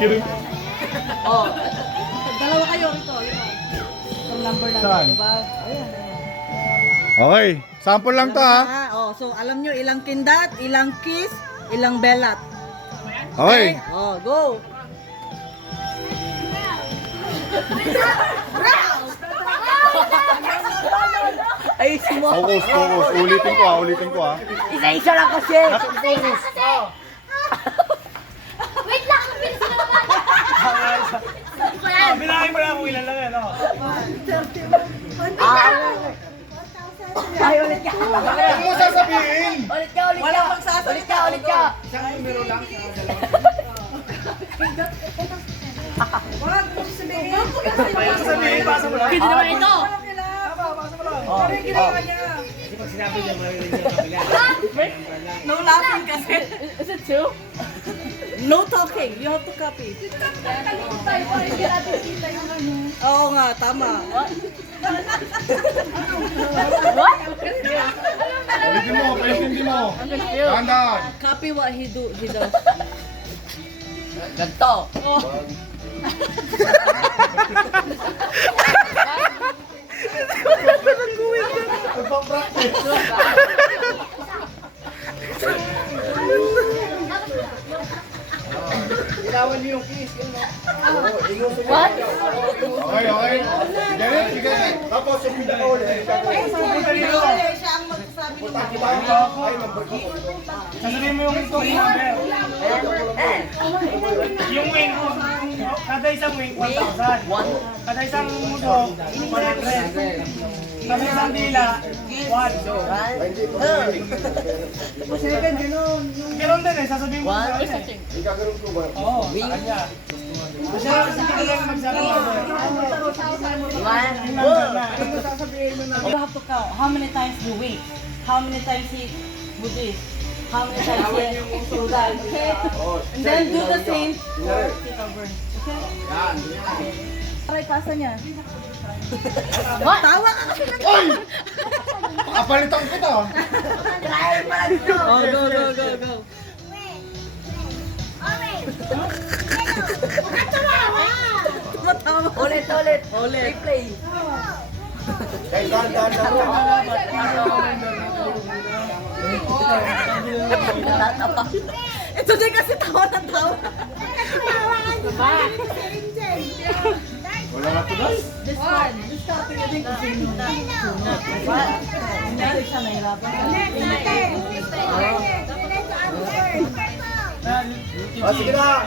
Oh. Dalawa kayo rito. Itong number lang. Saan? Diba? Ayan. Okay, sample lang to ha. Oh, so alam nyo ilang kindat, ilang kiss, ilang belat. Okay. Oh, go. Ay, mo. Focus. Ulitin ko ha. Isa-isa lang kasi. Focus. Wait lang, bilis naman. Bilangin mo lang kung ilan lang yan, no? Ay, ulit ka. Ano mo sasabihin? Ulit ka. Walang magsasalita. Ulit ka. Isang numero lang. Sabihin, pasa mo lang. Hindi naman ito. Pasa mo lang. Ano yung ginawa niya? Kasi pag sinabi niya, maririnig niya kabila. No laughing kasi. Is it true? No talking. You have to copy. Oo nga, tama. Ulitin mo, paintindi mo. Dahan-dahan. Copy what he does. Ganto. Nagpa-practice. Ilawan niyo yung kiss, yun, no? What? Okay. Ganit. Tapos yung pinaka ulit. Siya ang magsasabi ng Sasabihin mo yung number. Yung wing, kada isang wing, 1,000. Kada isang muso, 100. Kada isang dila, 1. Ganun din eh, sasabihin mo sa kanya eh. Oo, sa kanya. Siya hindi lang magsabi ng number. Yung number na. You have to count how many times you wait, how many times he do this, how many times he do that, okay? And then do the same for Tita Vern, okay? Aray, pasa niya. What? Tawa ka kasi nag- Oy! Kapalitan kita. Oh, go. Matawa. Ulit. Replay. Ito din kasi tawa ng tawa. Wala na tuloy. This topic I think is in Hindi siya nahirapan. Sige na!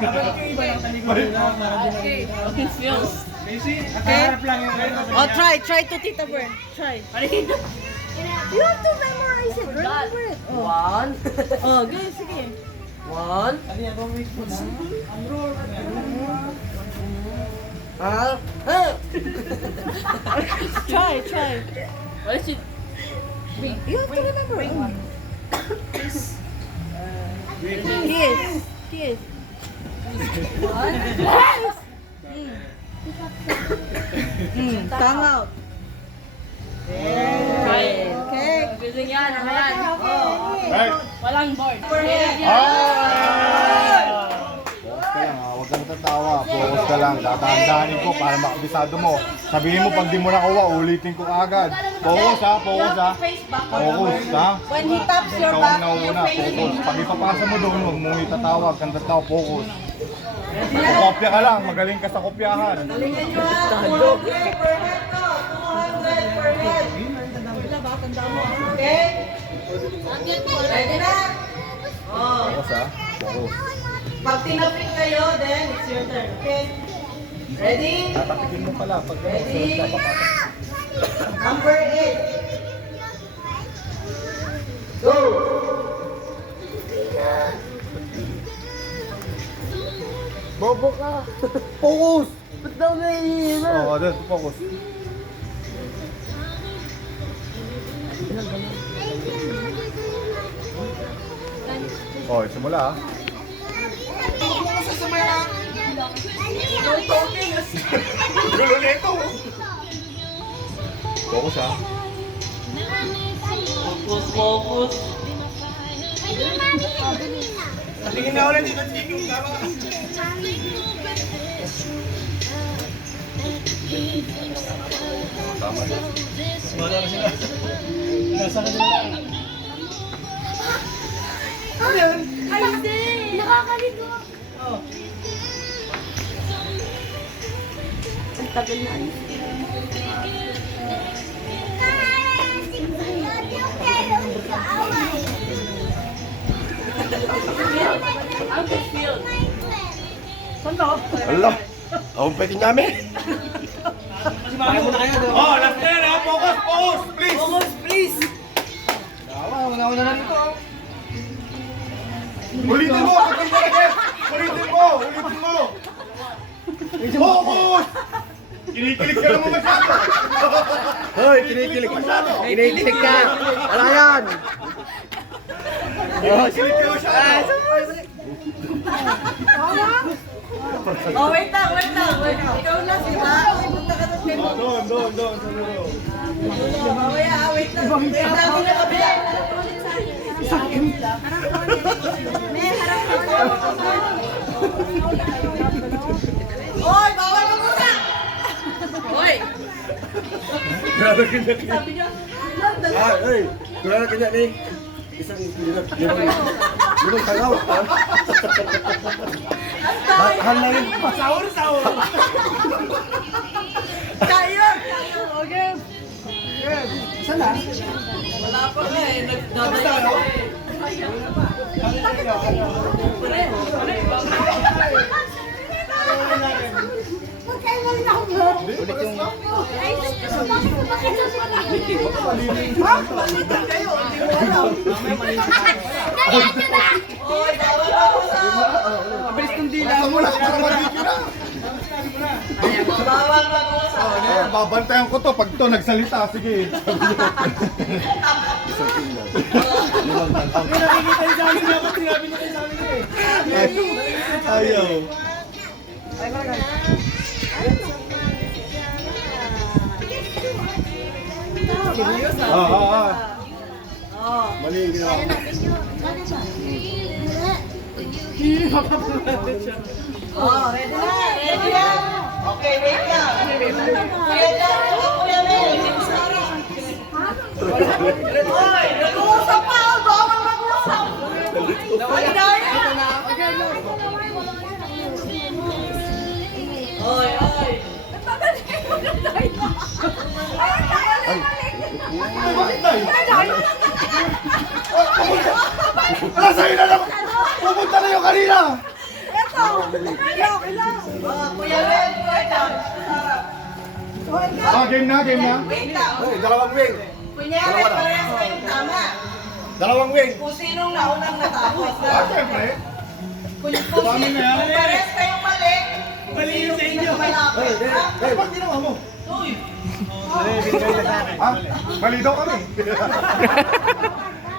Dapat yung iba lang talikuran lang. Confused. Kasi, nakaharap lang yung Oh, try to Tita Vern. Try. You have to memorize it. Remember it. Oh, One. oh guys, sige. One. Ano yan, wait mo na. Try. What is it? You have to remember. Kiss. Tongue out. Okay. Confusing yan. Ayan. Right. Walang board. Focus ka lang ha. Huwag kang tatawa. Focus ka lang. Dadahan-dahanin ko para makabisado mo. Sabihin mo pag di mo nakuha, ulitin ko agad. Focus ha. Focus ha. When he taps your Ikaw back, ang nauna. Focus. Pag ipapasa mo doon, huwag mo itatawag. Kang tatawa. Focus. Kopya ka lang. Magaling ka sa kopyahan. galingan nyo ha. 200 per head to. 200 per head. Wala ba? Tanda mo. Okay? Ready na? Oh. Focus ha. Focus. Pag tinapik kayo, then it's your turn. Okay? Ready? Tatapikin mo pala. Pag Ready? Number 8. Go! Bobo ka. Focus! Ba't daw nahihina? Oo, doon. Focus. Oh, simula ha. Focus ha. Focus. Tingin na ulit dito, tingin. Tama. Wala na sila. Nasa kanila. Ano yun? Ay, hindi. Nakakalito. Ang tagal na. Wala. Ang pwede namin. Kaya mo na kayo. Oh, last na yan ha. Focus, focus, please. Focus, please. Una na nito. Ulitin mo! Ulitin mo! Ulitin mo! Focus! Kinikilig ka naman masyado! Hoy, kinikilig. Kinikilig ka. Wala yan. Kinikilig ka masyado! Oh, wait lang. Ikaw na, sila. Punta ka doon. Doon. Mamaya, wait lang. Wait lang, ako na kabila. Hoy, bawal mag-usap! Hoy! Grabe ka na. Sabi niyo, Hey, tulad ka dyan eh. Isang limang tangaw. Halayin pa. Sahur! kayo! Okay. Wala pa nga eh. Nagdadaya pa eh. Hoy, bawal mag-usap! Mabilis kong dila mo na. Para mag-video na. Bawal mag-usap! Ayan, babantayan ko to pag to nagsalita. Sige. Nakikita yung sa amin. Dapat sinabi niya sa amin eh. Ayaw. Serious Ah. Mali yung ginawa ko. Oh, ready na! Ready na! Okay, wait lang. Wait lang. Kuya Mel, sorry. Hoy, nag-uusap pa ako. Bawal mag-usap. Hoy, daya! Hoy! Bakit tayo? Wala sa'yo na lang! Pupunta na yung kanina! Kuya Mel, wait lang. Game na. Wait lang. Hey, dalawang wing! Kunyari, parehas kayong tama. Dalawang wing! Kung sinong naunang natapos. Siyempre. Kung parehas kayong mali, Mali yung sa inyo! malapit. Hey, ba't ginawa mo? Uy! Ha? Mali daw kami.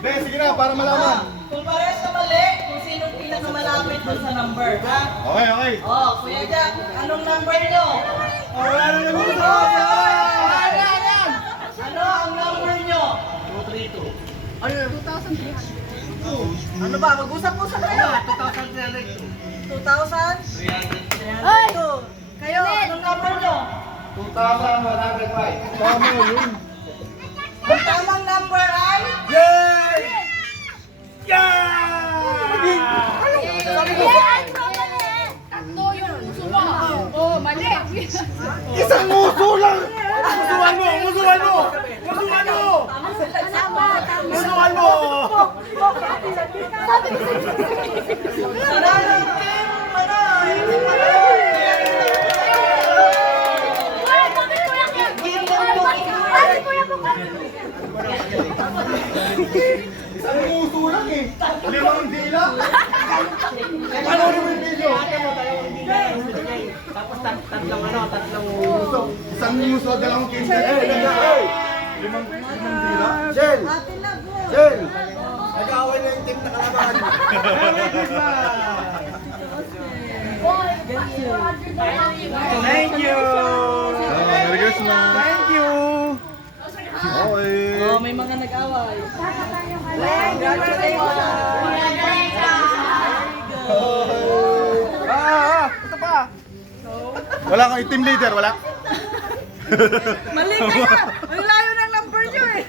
Hindi, sige na, para malaman. Kung parehas na mali, kung sinong pinakamalapit dun sa number, ha? Okay. Oh, Kuya Jack, anong number nyo? Wala na yung Ano ang number nyo? 232. Ano ba? Mag-usap-usap kayo. 2,000? 2,000? Kayo, anong number nyo? 2,105. Tama yun. Ang tamang number ay? Yay! Yeah! Tatlo yung puso mo. Oh, mali. Isang muso lang! Musuhan mo! Musuhan mo! Musuhan mo! Musuhan mo! Nanalo team Manoy! Isang muso lang eh. Limang dila. Ano mo yung video? Tapos tatlong muso. Isang muso, dalawang kinsa. Limang dila. Jen! Jen! Nag-aaway na yung team na kalaban. Thank you! Merry Christmas. Thank you! Okay. Oh, may mga nag-away. Congratulations! Wala kang team leader, wala? Mali kayo! Ang layo ng number nyo eh!